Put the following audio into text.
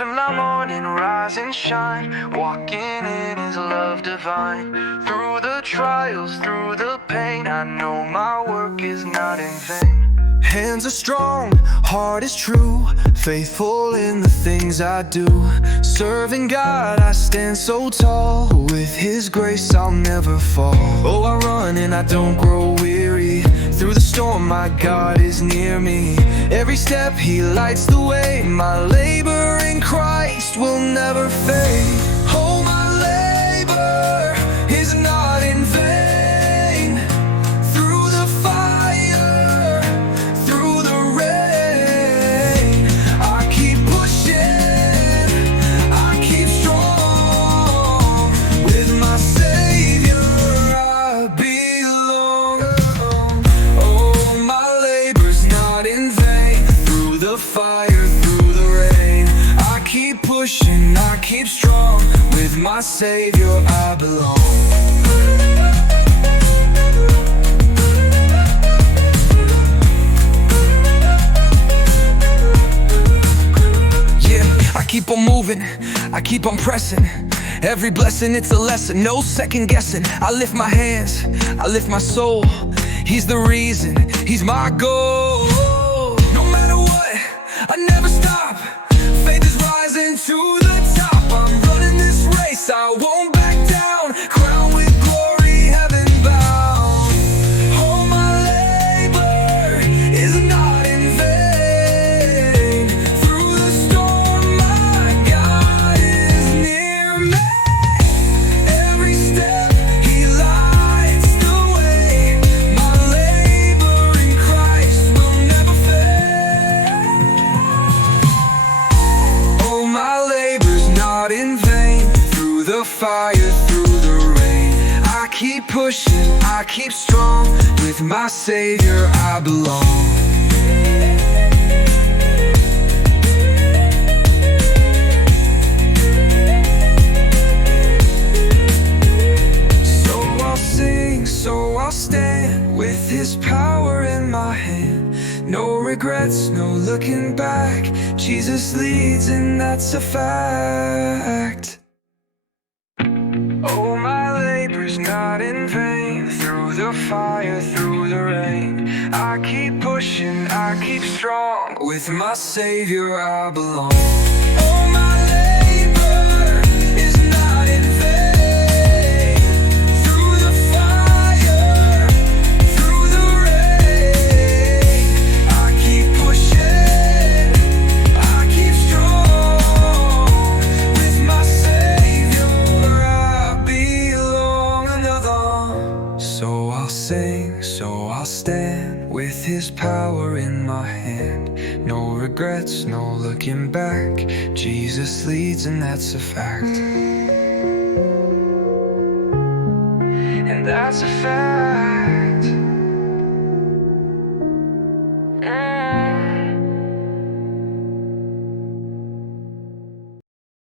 up in the morning, rise and shine, walking in His love divine. Through the trials, through the pain, I know my work is not in vain. Hands are strong, heart is true, faithful in the things I do. Serving God, I stand so tall, with His grace I'll never fall. Oh, I run and I don't grow weary, through the storm my God is near me. Every step He lights the way, my labor in Christ will never fade. Oh, my labor is not in vain. Through the fire, through the rain, I keep pushing, I keep strong. With my Savior I belong. Oh, my labor's not in vain. Through the fire, through the rain, I keep pushing, I keep strong. With my Savior I belong. I keep on moving, I keep on pressing. Every blessing, it's a lesson, no second guessing. I lift my hands, I lift my soul. He's the reason, He's my goal. No matter what, I never stop. Faith is rising to the top. I'm running this race, I won't back down. Crowned with glory, heaven bound. Oh, my labor is not in vain. Through the storm, my God is near me. Every step He lights the way. My labor in Christ will never fail. Oh, my labor's not in vain. Through the fire, through the rain, I keep pushing, I keep strong. With my Savior I belong. So I'll sing, so I'll stand, with His power in my hand. No regrets, no looking back. Jesus leads and that's a fact. Oh, my labor's not in vain. Through the fire, through the rain, I keep pushing, I keep strong. With my Savior I belong. Oh, my labor is not in vain. Through the fire, through the rain, I keep pushing, I keep strong. With my Savior I belong. Another. So I'll sing, so I'll stand, with His power in my hand. No regrets, no looking back. Jesus leads and that's a fact. And that's a fact.